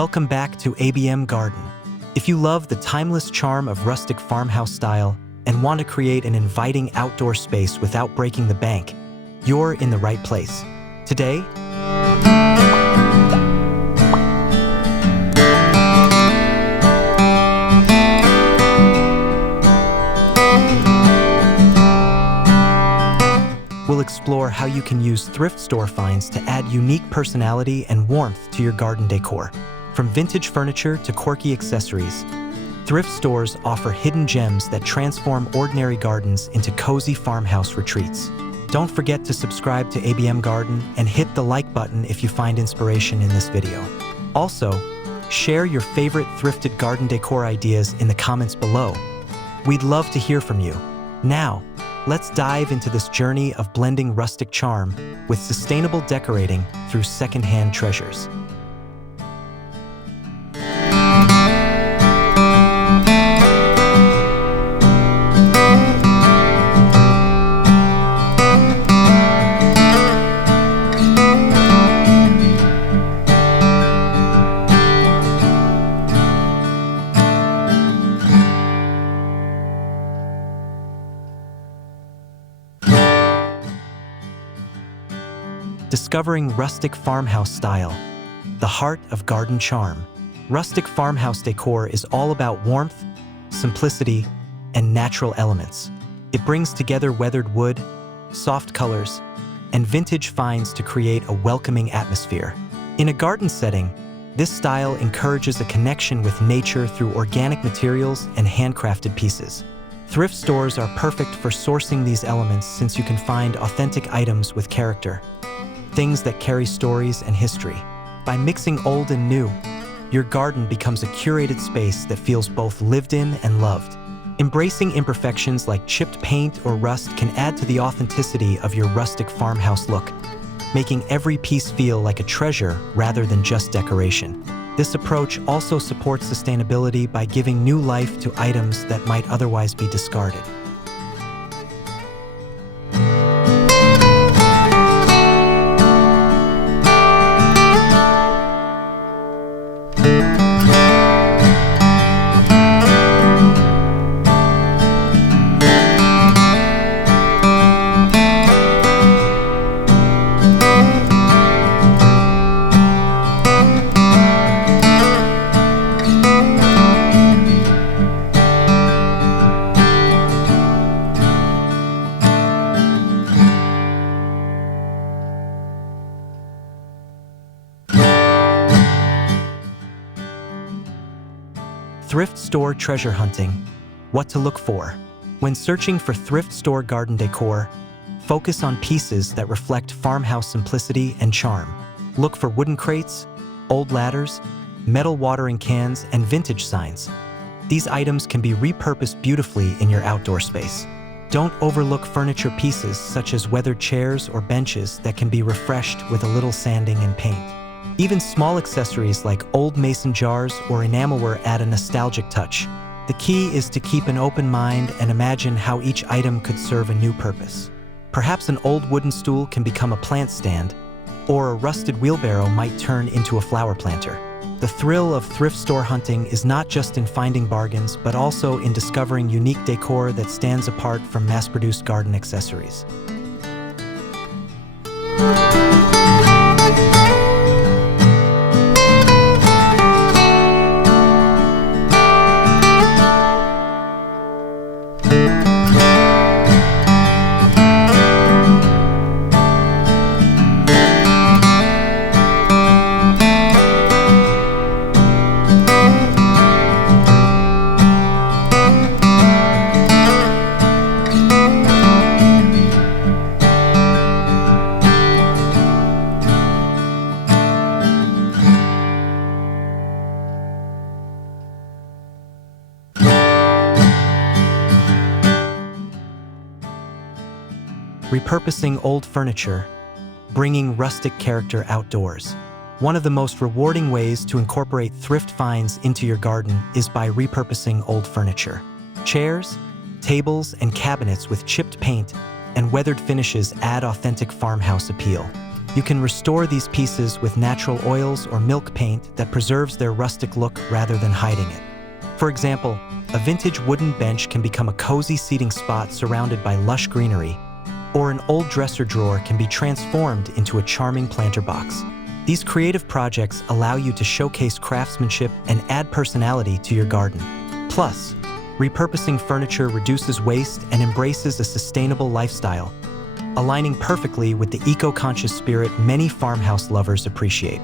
Welcome back to ABM Garden. If you love the timeless charm of rustic farmhouse style and want to create an inviting outdoor space without breaking the bank, you're in the right place. Today, we'll explore how you can use thrift store finds to add unique personality and warmth to your garden decor. From vintage furniture to quirky accessories, thrift stores offer hidden gems that transform ordinary gardens into cozy farmhouse retreats. Don't forget to subscribe to ABM Garden and hit the like button if you find inspiration in this video. Also, share your favorite thrifted garden decor ideas in the comments below. We'd love to hear from you. Now, let's dive into this journey of blending rustic charm with sustainable decorating through secondhand treasures. Discovering rustic farmhouse style, the heart of garden charm. Rustic farmhouse decor is all about warmth, simplicity, and natural elements. It brings together weathered wood, soft colors, and vintage finds to create a welcoming atmosphere. In a garden setting, this style encourages a connection with nature through organic materials and handcrafted pieces. Thrift stores are perfect for sourcing these elements since you can find authentic items with character. Things that carry stories and history. By mixing old and new, your garden becomes a curated space that feels both lived in and loved. Embracing imperfections like chipped paint or rust can add to the authenticity of your rustic farmhouse look, making every piece feel like a treasure rather than just decoration. This approach also supports sustainability by giving new life to items that might otherwise be discarded. Thrift store treasure hunting. What to look for. When searching for thrift store garden decor, focus on pieces that reflect farmhouse simplicity and charm. Look for wooden crates, old ladders, metal watering cans, and vintage signs. These items can be repurposed beautifully in your outdoor space. Don't overlook furniture pieces such as weathered chairs or benches that can be refreshed with a little sanding and paint. Even small accessories like old mason jars or enamelware add a nostalgic touch. The key is to keep an open mind and imagine how each item could serve a new purpose. Perhaps an old wooden stool can become a plant stand, or a rusted wheelbarrow might turn into a flower planter. The thrill of thrift store hunting is not just in finding bargains, but also in discovering unique decor that stands apart from mass-produced garden accessories. Repurposing old furniture, bringing rustic character outdoors. One of the most rewarding ways to incorporate thrift finds into your garden is by repurposing old furniture. Chairs, tables, and cabinets with chipped paint and weathered finishes add authentic farmhouse appeal. You can restore these pieces with natural oils or milk paint that preserves their rustic look rather than hiding it. For example, a vintage wooden bench can become a cozy seating spot surrounded by lush greenery, or an old dresser drawer can be transformed into a charming planter box. These creative projects allow you to showcase craftsmanship and add personality to your garden. Plus, repurposing furniture reduces waste and embraces a sustainable lifestyle, aligning perfectly with the eco-conscious spirit many farmhouse lovers appreciate.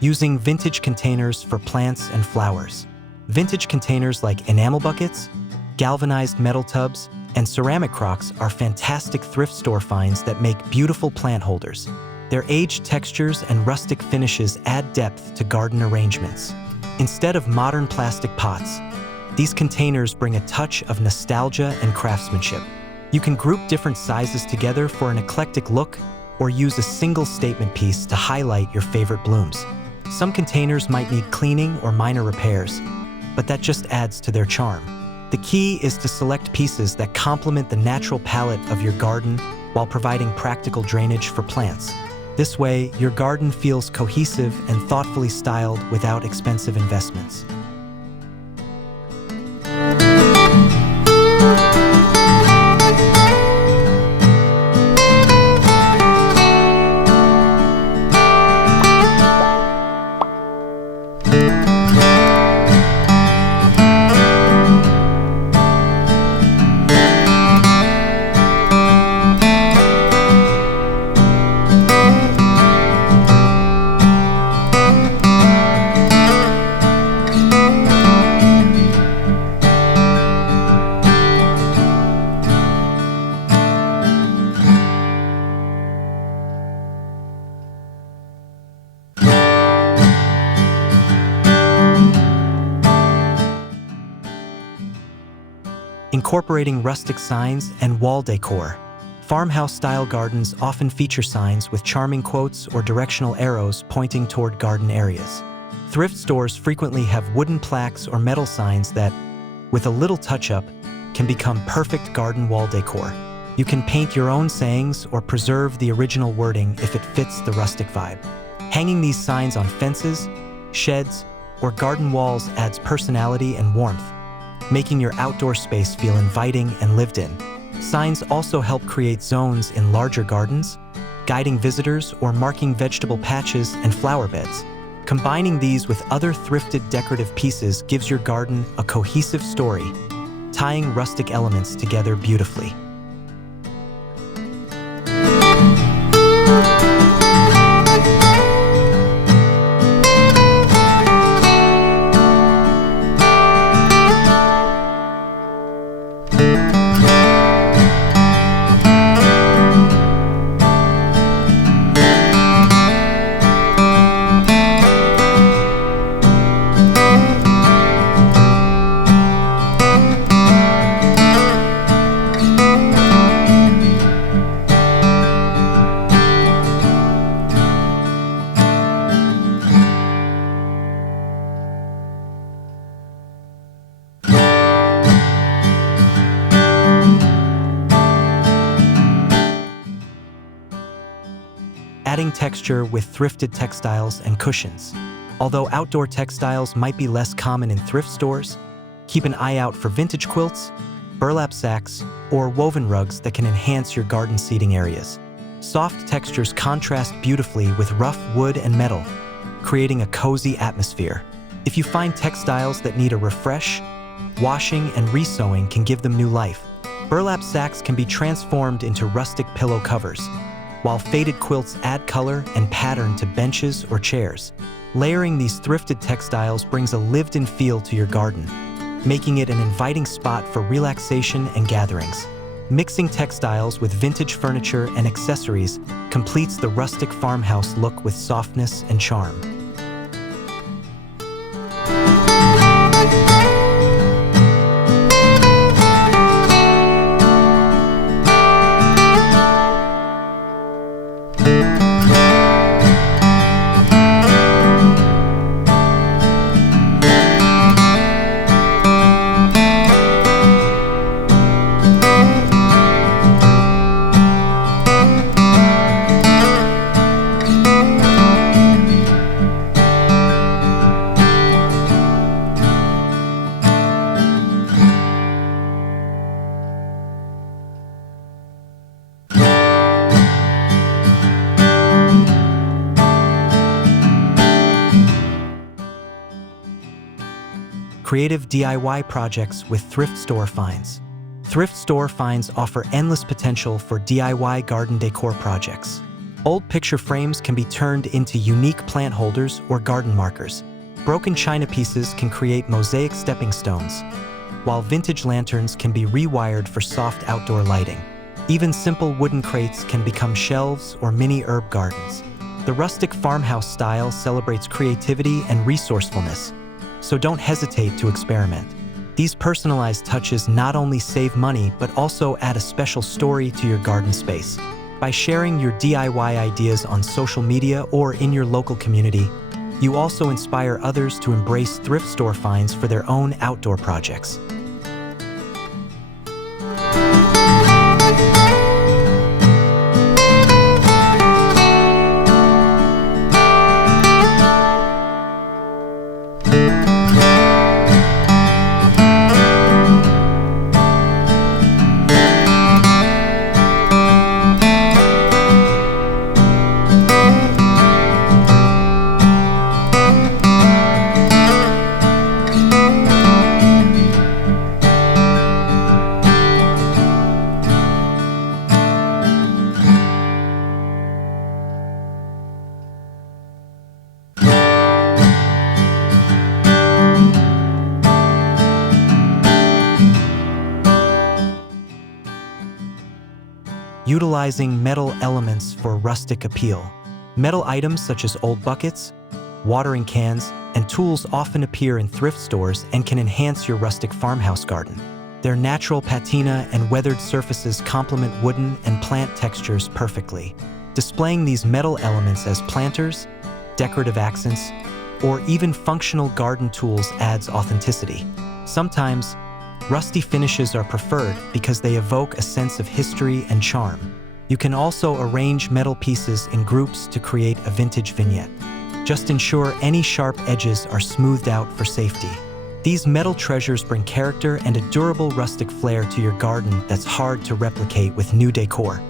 Using vintage containers for plants and flowers. Vintage containers like enamel buckets, galvanized metal tubs, and ceramic crocks are fantastic thrift store finds that make beautiful plant holders. Their aged textures and rustic finishes add depth to garden arrangements. Instead of modern plastic pots, these containers bring a touch of nostalgia and craftsmanship. You can group different sizes together for an eclectic look, or use a single statement piece to highlight your favorite blooms. Some containers might need cleaning or minor repairs, but that just adds to their charm. The key is to select pieces that complement the natural palette of your garden while providing practical drainage for plants. This way, your garden feels cohesive and thoughtfully styled without expensive investments. Incorporating rustic signs and wall decor. Farmhouse-style gardens often feature signs with charming quotes or directional arrows pointing toward garden areas. Thrift stores frequently have wooden plaques or metal signs that, with a little touch-up, can become perfect garden wall decor. You can paint your own sayings or preserve the original wording if it fits the rustic vibe. Hanging these signs on fences, sheds, or garden walls adds personality and warmth, making your outdoor space feel inviting and lived in. Signs also help create zones in larger gardens, guiding visitors or marking vegetable patches and flower beds. Combining these with other thrifted decorative pieces gives your garden a cohesive story, tying rustic elements together beautifully. Adding texture with thrifted textiles and cushions. Although outdoor textiles might be less common in thrift stores, keep an eye out for vintage quilts, burlap sacks, or woven rugs that can enhance your garden seating areas. Soft textures contrast beautifully with rough wood and metal, creating a cozy atmosphere. If you find textiles that need a refresh, washing and resewing can give them new life. Burlap sacks can be transformed into rustic pillow covers, while faded quilts add color and pattern to benches or chairs. Layering these thrifted textiles brings a lived-in feel to your garden, making it an inviting spot for relaxation and gatherings. Mixing textiles with vintage furniture and accessories completes the rustic farmhouse look with softness and charm. Creative DIY projects with thrift store finds. Thrift store finds offer endless potential for DIY garden decor projects. Old picture frames can be turned into unique plant holders or garden markers. Broken china pieces can create mosaic stepping stones, while vintage lanterns can be rewired for soft outdoor lighting. Even simple wooden crates can become shelves or mini herb gardens. The rustic farmhouse style celebrates creativity and resourcefulness, so don't hesitate to experiment. These personalized touches not only save money, but also add a special story to your garden space. By sharing your DIY ideas on social media or in your local community, you also inspire others to embrace thrift store finds for their own outdoor projects. Utilizing metal elements for rustic appeal. Metal items such as old buckets, watering cans, and tools often appear in thrift stores and can enhance your rustic farmhouse garden. Their natural patina and weathered surfaces complement wooden and plant textures perfectly. Displaying these metal elements as planters, decorative accents, or even functional garden tools adds authenticity. Sometimes, rusty finishes are preferred because they evoke a sense of history and charm. You can also arrange metal pieces in groups to create a vintage vignette. Just ensure any sharp edges are smoothed out for safety. These metal treasures bring character and a durable rustic flair to your garden that's hard to replicate with new decor.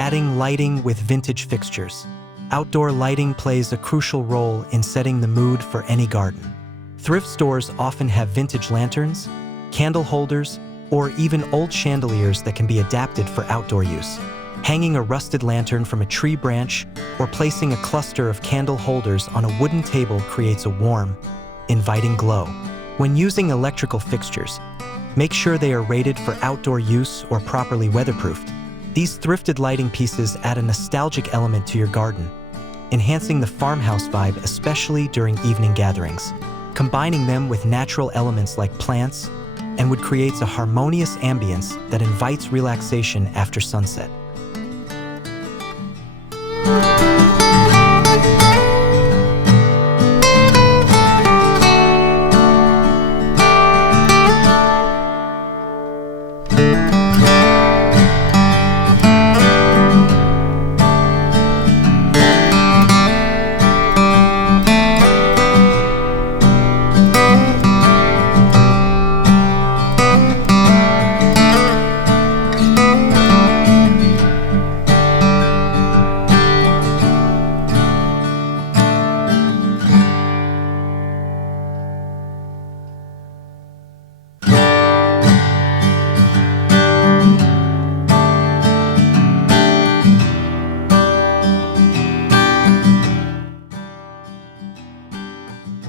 Adding lighting with vintage fixtures. Outdoor lighting plays a crucial role in setting the mood for any garden. Thrift stores often have vintage lanterns, candle holders, or even old chandeliers that can be adapted for outdoor use. Hanging a rusted lantern from a tree branch or placing a cluster of candle holders on a wooden table creates a warm, inviting glow. When using electrical fixtures, make sure they are rated for outdoor use or properly weatherproofed. These thrifted lighting pieces add a nostalgic element to your garden, enhancing the farmhouse vibe, especially during evening gatherings. Combining them with natural elements like plants, and wood creates a harmonious ambience that invites relaxation after sunset.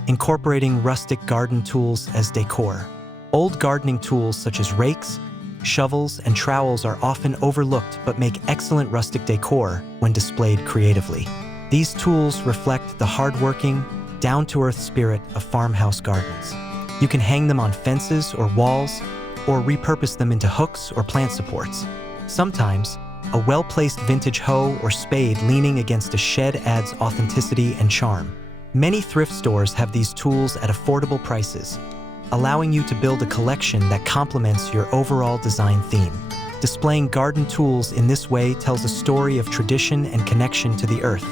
Incorporating rustic garden tools as decor. Old gardening tools such as rakes, shovels, and trowels are often overlooked but make excellent rustic decor when displayed creatively. These tools reflect the hardworking, down-to-earth spirit of farmhouse gardens. You can hang them on fences or walls, or repurpose them into hooks or plant supports. Sometimes, a well-placed vintage hoe or spade leaning against a shed adds authenticity and charm. Many thrift stores have these tools at affordable prices, allowing you to build a collection that complements your overall design theme. Displaying garden tools in this way tells a story of tradition and connection to the earth,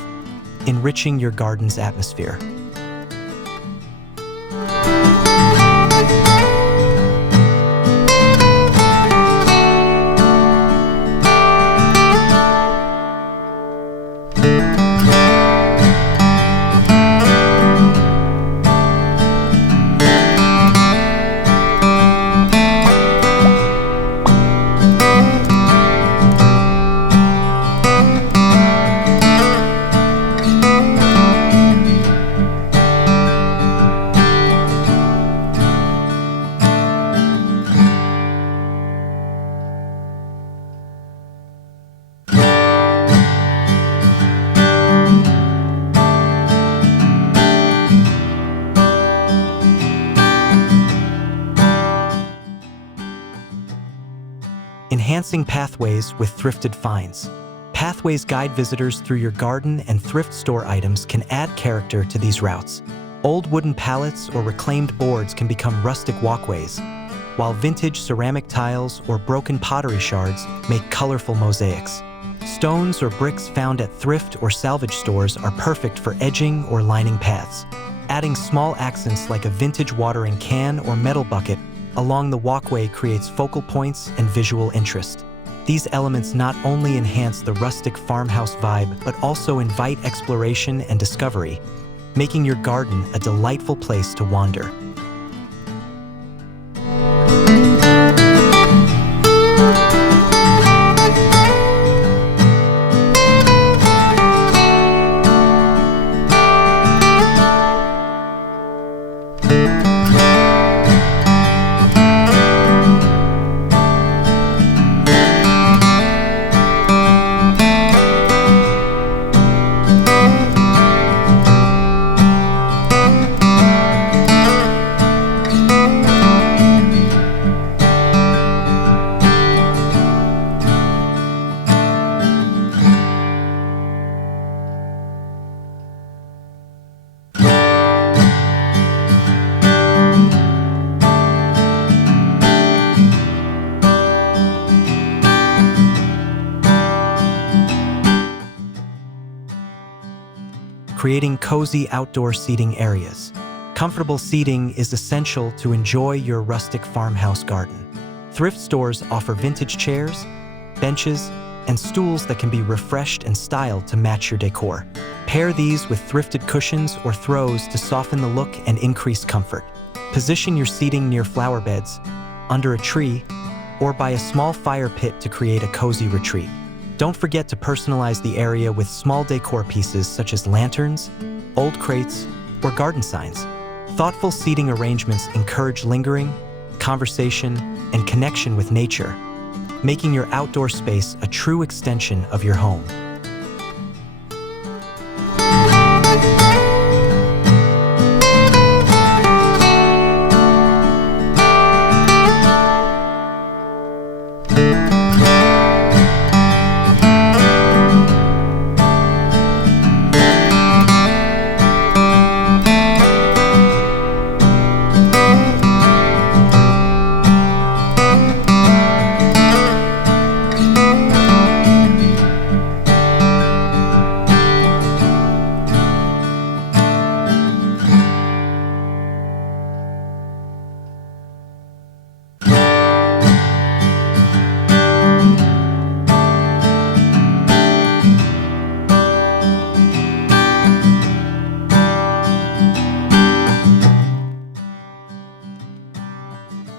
enriching your garden's atmosphere. Enhancing pathways with thrifted finds. Pathways guide visitors through your garden, and thrift store items can add character to these routes. Old wooden pallets or reclaimed boards can become rustic walkways, while vintage ceramic tiles or broken pottery shards make colorful mosaics. Stones or bricks found at thrift or salvage stores are perfect for edging or lining paths. Adding small accents like a vintage watering can or metal bucket along the walkway creates focal points and visual interest. These elements not only enhance the rustic farmhouse vibe, but also invite exploration and discovery, making your garden a delightful place to wander. Creating cozy outdoor seating areas. Comfortable seating is essential to enjoy your rustic farmhouse garden. Thrift stores offer vintage chairs, benches, and stools that can be refreshed and styled to match your decor. Pair these with thrifted cushions or throws to soften the look and increase comfort. Position your seating near flower beds, under a tree, or by a small fire pit to create a cozy retreat. Don't forget to personalize the area with small decor pieces such as lanterns, old crates, or garden signs. Thoughtful seating arrangements encourage lingering, conversation, and connection with nature, making your outdoor space a true extension of your home.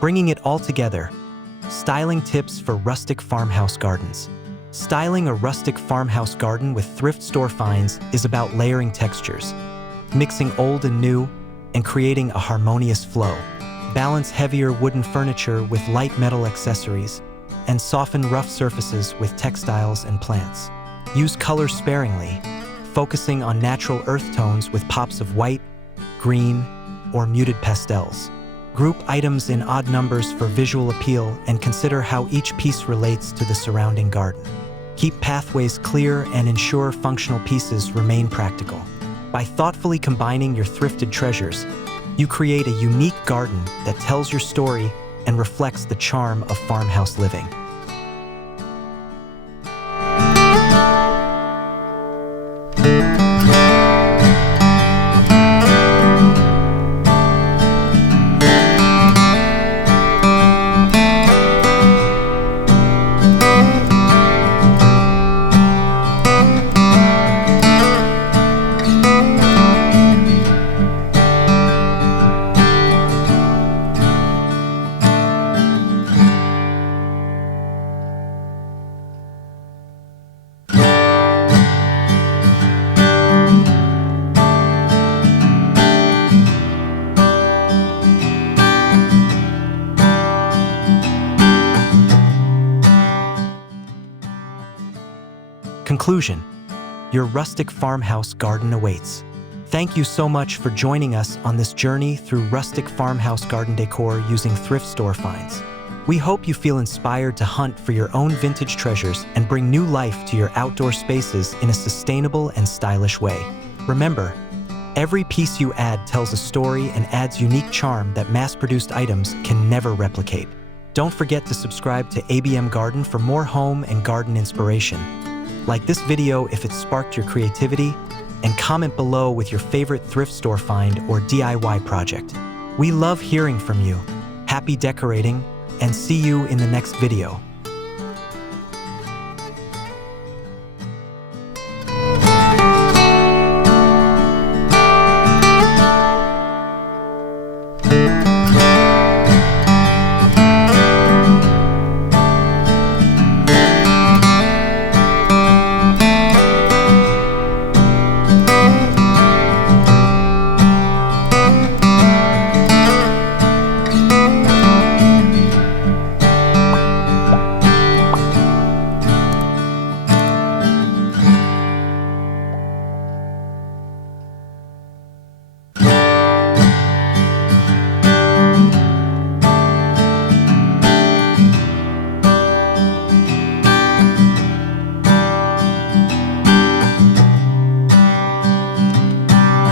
Bringing it all together, styling tips for rustic farmhouse gardens. Styling a rustic farmhouse garden with thrift store finds is about layering textures, mixing old and new, and creating a harmonious flow. Balance heavier wooden furniture with light metal accessories, and soften rough surfaces with textiles and plants. Use color sparingly, focusing on natural earth tones with pops of white, green, or muted pastels. Group items in odd numbers for visual appeal and consider how each piece relates to the surrounding garden. Keep pathways clear and ensure functional pieces remain practical. By thoughtfully combining your thrifted treasures, you create a unique garden that tells your story and reflects the charm of farmhouse living. Conclusion: your rustic farmhouse garden awaits. Thank you so much for joining us on this journey through rustic farmhouse garden decor using thrift store finds. We hope you feel inspired to hunt for your own vintage treasures and bring new life to your outdoor spaces in a sustainable and stylish way. Remember, every piece you add tells a story and adds unique charm that mass-produced items can never replicate. Don't forget to subscribe to ABM Garden for more home and garden inspiration. Like this video if it sparked your creativity, and comment below with your favorite thrift store find or DIY project. We love hearing from you. Happy decorating, and see you in the next video.